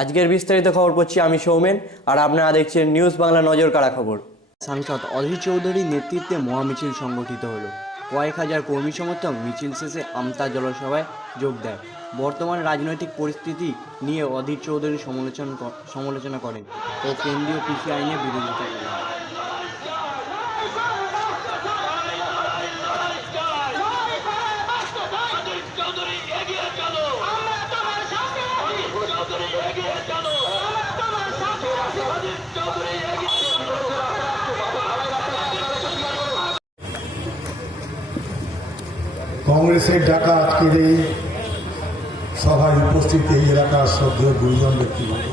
আজকের বিস্তারিত খবর পড়ছি আমি সৌমেন, আর আপনারা দেখছেন নিউজ বাংলা নজর কারা খবর। সাংসদ অধীর চৌধুরীর নেতৃত্বে মহামিছিল সংগঠিত হলো। কয়েক হাজার কর্মী সমর্থক মিছিল শেষে আমতা জলসভায় যোগ দেয়। বর্তমান রাজনৈতিক পরিস্থিতি নিয়ে অধীর চৌধুরী সমালোচনা সমালোচনা করেন ও কেন্দ্রীয় কৃষি আইনের বিরোধিতা করেন। কংগ্রেসের ডাকা আজকের এই সভায় উপস্থিত এই এলাকার শ্রদ্ধেয় গুরুজন ব্যক্তিবর্গ,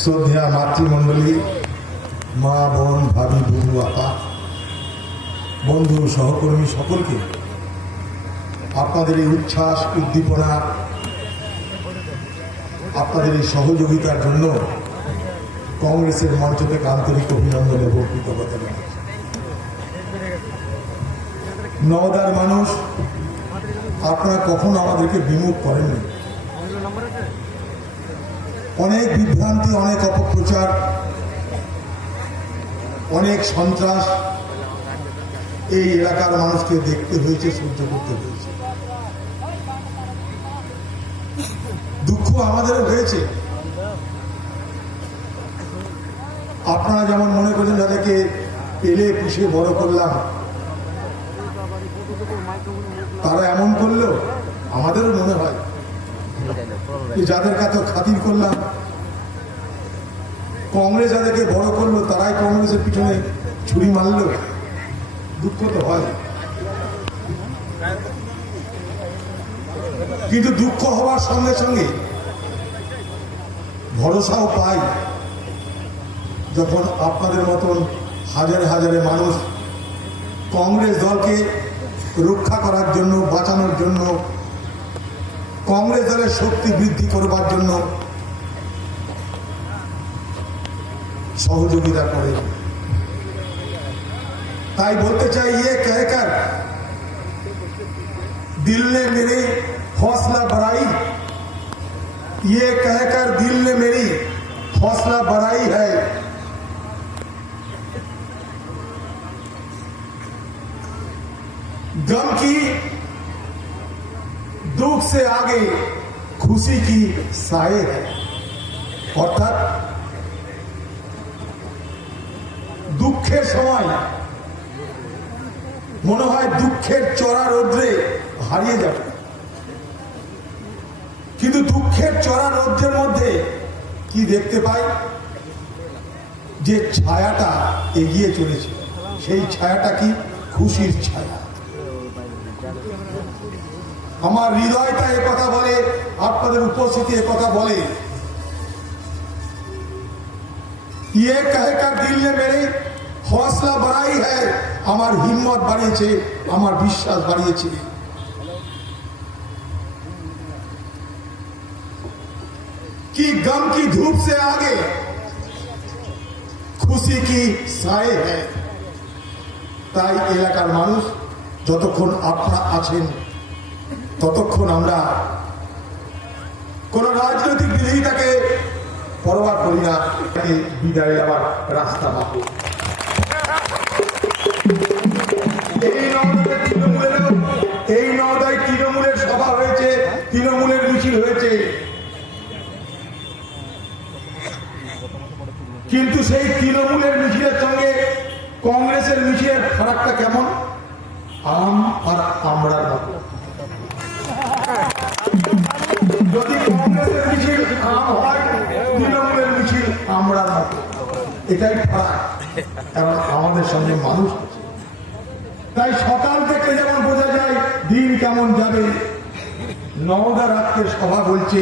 শ্রদ্ধেয়া মাতৃমণ্ডলী, মা, বোন, ভাবি, বন্ধু, আপা, বন্ধু, সহকর্মী সকলকে আপনাদের এই উচ্ছ্বাস, উদ্দীপনা আপনাদের এই সহযোগিতার জন্য কংগ্রেসের মঞ্চ থেকে আন্তরিক অভিনন্দন এবং কৃতজ্ঞতা নওদার মানুষ, আপনারা কখনো আমাদেরকে বিমুখ করেননি। অনেক বিভ্রান্তি, অনেক অপপ্রচার, অনেক সন্ত্রাস এই এলাকার মানুষকে দেখতে হয়েছে, সহ্য করতে হয়েছে। দুঃখ আমাদেরও হয়েছে। আপনারা যেমন মনে করেন যাদেরকে পেলে পুষে বড় করলাম, তারা এমন করল, আমাদেরও মনে হয়। যাদের কাছে খাতির করলাম, কংগ্রেস যাদেরকে বড় করল, তারাই কংগ্রেসের পিছনে ছুরি মারলো। দুঃখ তো হয়। কিন্তু দুঃখ হওয়ার সঙ্গে সঙ্গে ভরসাও পাই যখন আপনাদের মতন হাজারে হাজারে মানুষ কংগ্রেস দলকে রক্ষা করার জন্য বাঁচানোর জন্য কংগ্রেস দলের শক্তি বৃদ্ধি করবার জন্য সহযোগিতা করে তাই বলতে চাই ইয়ে कहकर दिल ने मेरी हौसला बढ़ाई ये कहकर गम की दुख से आगे खुशी की साए है অর্থাৎ দুঃখের সময় মনে হয় দুঃখের চড়া রৌদ্রে হারিয়ে যাবে কিন্তু দুঃখের চড়া রৌদ্রের মধ্যে কি দেখতে পাই যে ছায়াটা এগিয়ে চলেছে সেই ছায়াটা কি খুশির ছায়া আমার হৃদয়টা এ কথা বলে আপনাদের উপস্থিতি এ কথা বলে ये कहकर दिल ने मेरे हौसला बढ़ाई है আমার হিম্মত বাড়িয়েছে আমার বিশ্বাস বাড়িয়েছে कि गम की धूप से आगे খুশি কি সায়ে হ্যায় তাই এলাকার মানুষ যতক্ষণ আপনারা আছেন, ততক্ষণ আমরা কোন রাজনৈতিক বিরোধিতাকে পরোয়া করি না বিদায় আবার রাস্তা পাবো কিন্তু সেই তৃণমূলের মিছিলের সঙ্গে কংগ্রেসের মিছিলের ফারাকটা কেমন? আম আর আমরার মতো যদি কংগ্রেসের মিছিল আম হয়, তৃণমূলের মিছিল আমরার মতো এটাই ফারাক কারণ আমাদের সঙ্গে মানুষ তাই সকাল থেকে যেমন বোঝা যায়, দিন কেমন যাবে নওদা রাত্রে সভা বলছে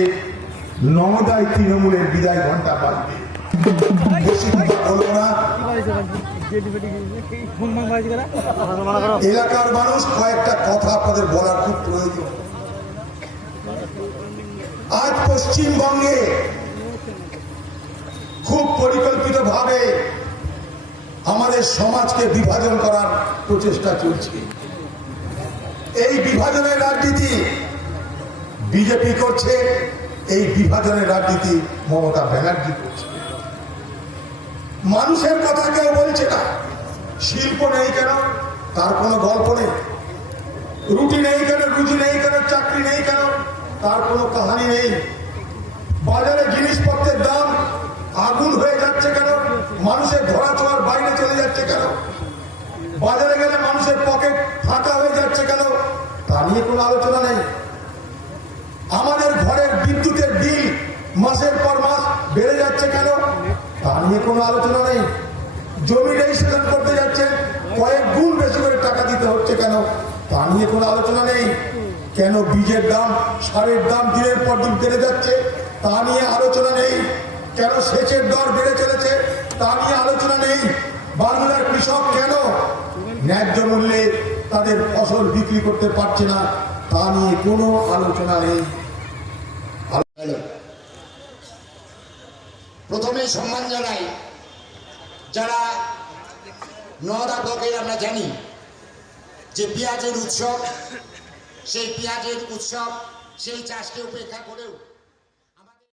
নওদায় তৃণমূলের বিদায় ঘণ্টা বাজবে। বেশি কথা বলব না। এলাকার মানুষ কয়েকটা কথা আপনাদের বলার খুব প্রয়োজন। আজ পশ্চিমবঙ্গে খুব পরিকল্পিত ভাবে আমাদের সমাজকে বিভাজন করার প্রচেষ্টা চলছে। এই বিভাজনের রাজনীতি বিজেপি করছে, এই বিভাজনের রাজনীতি মমতা ব্যানার্জি করছে। মানুষের কথা কেউ বলছে না। শিল্প নেই কেন? তার কোনো গল্প নেই। রুটি নেই কেন? রুজি নেই কেন? চাকরি নেই কেন? তার কোনো কাহানি নেই। বাজারে জিনিসপত্রের দাম আগুন হয়ে যাচ্ছে কেন? মানুষের ধরা ছোঁয়ার বাইরে চলে যাচ্ছে কেন? বাজারে গেলে মানুষের পকেট ফাঁকা হয়ে যাচ্ছে কেন? তা নিয়ে কোনো আলোচনা নেই। আমাদের ঘরের বিদ্যুতের বিল মাসের পর মাস বেড়ে যাচ্ছে কেন তা নিয়ে কোনো আলোচনা নেই। জমি রেজিস্ট্রেশন করতে যাচ্ছেন কয়েক গুণ বেশি করে টাকা দিতে হচ্ছে কেন? তা নিয়ে কোনো আলোচনা নেই। কেন বীজের দাম, সারের দাম দিনের পর দিন বেড়ে যাচ্ছে? তা নিয়ে আলোচনা নেই। কেন সেচের দর বেড়ে চলেছে? তা নিয়ে আলোচনা নেই। বাংলার কৃষক কেন ন্যায্য মূল্যে তাদের ফসল বিক্রি করতে পারছে না? তা নিয়ে কোনো আলোচনা নেই। সম্মান জানাই। যারা নদা ব্লকের আমরা জানি, যে পেঁয়াজের উৎসব, সেই পেঁয়াজের উৎসব, সেই চাষকে উপেক্ষা করেও